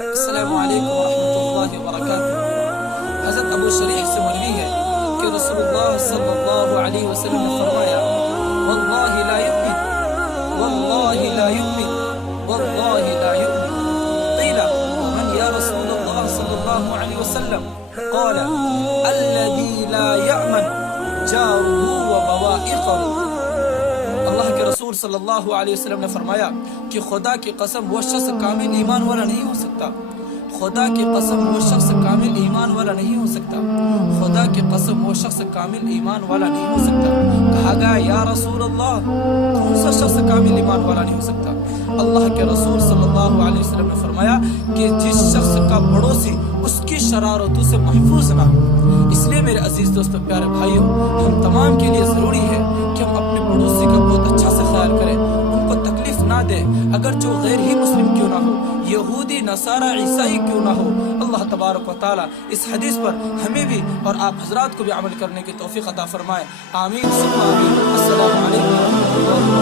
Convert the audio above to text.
السلام علیکم ورحمۃ اللہ وبرکاتہ۔ حضرت ابو شریح سے مروی ہے کہ رسول اللہ صلی اللہ علیہ وسلم نے فرمایا، واللہ لا یؤمن، واللہ لا یؤمن، واللہ لا یؤمن۔ قیل ومن یا رسول اللہ صلی اللہ علیہ وسلم؟ قال الذی لا یأمن جارہ وبوائقہ۔ اللہ کے رسول صلی اللہ علیہ وسلم نے فرمایا کہ خدا کی قسم وہ شخص کامل ایمان والا نہیں ہو سکتا، خدا کی قسم وہ شخص کامل ایمان والا نہیں ہو سکتا، خدا کی قسم وہ شخص کامل ایمان والا نہیں ہو سکتا۔ کہا گیا یا رسول اللہ کون سا شخص کامل ایمان والا نہیں ہو سکتا؟ اللہ کے رسول صلی اللہ علیہ وسلم نے فرمایا کہ جس شخص کا پڑوسی اس کی شرارتوں سے محفوظ نہ ہو۔ اس لیے میرے عزیز دوستو، پیارے بھائیوں، ہم تمام کے لیے ضروری ہے کہ ہم اپنے پڑوسی کا بہت اچھا سے خیال کریں، ان کو تکلیف نہ دیں، اگر جو غیر ہی مسلم کیوں نہ ہو، یہودی، نصارہ، عیسائی کیوں نہ ہو۔ اللہ تبارک و تعالی اس حدیث پر ہمیں بھی اور آپ حضرات کو بھی عمل کرنے کی توفیق عطا فرمائے۔ آمین ثم آمین۔ السلام علیکم ورحمۃ اللہ۔